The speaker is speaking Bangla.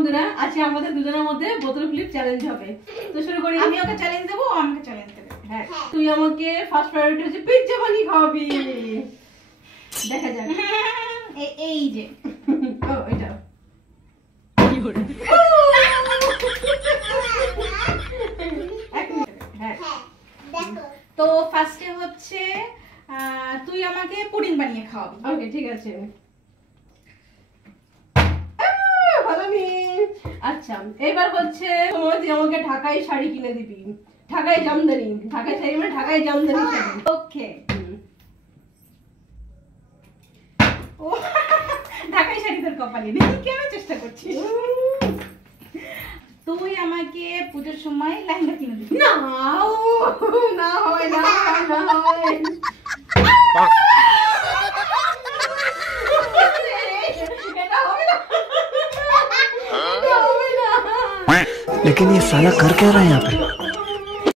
বন্ধুরা, আজকে আমাদের দুজনের মধ্যে বোতল ফ্লিপ চ্যালেঞ্জ হবে। তো শুরু করি। আমি ওকে চ্যালেঞ্জ দেবো, ও আমাকে চ্যালেঞ্জ দেবে। হ্যাঁ, তুই আমাকে ফার্স্ট প্রায়োরিটি হচ্ছে পিজ্জা বানিয়ে খাওয়াবি। দেখা যাক। এই যে ও এটা হ্যাঁ, তো ফার্স্টে হচ্ছে তুই আমাকে পুডিং বানিয়ে খাওয়াবি। ওকে ঠিক আছে। ভালো নি। আচ্ছা, এবার হচ্ছে তুই আমাকে ঢাকাই শাড়ি কিনে দিবি। ঢাকাই জামদানি, ঢাকাই শাড়ি মানে ঢাকাই জামদানি শাড়ি। ওকে। ও ঢাকাই শাড়ি তোর কপালে নেই, কেন চেষ্টা করছিস? তুই আমাকে পুজোর সময় লেহেঙ্গা কিনে দিবি। না না হয় না হয়। लेकिन ये साला कर क्या रहा है यहाँ पे?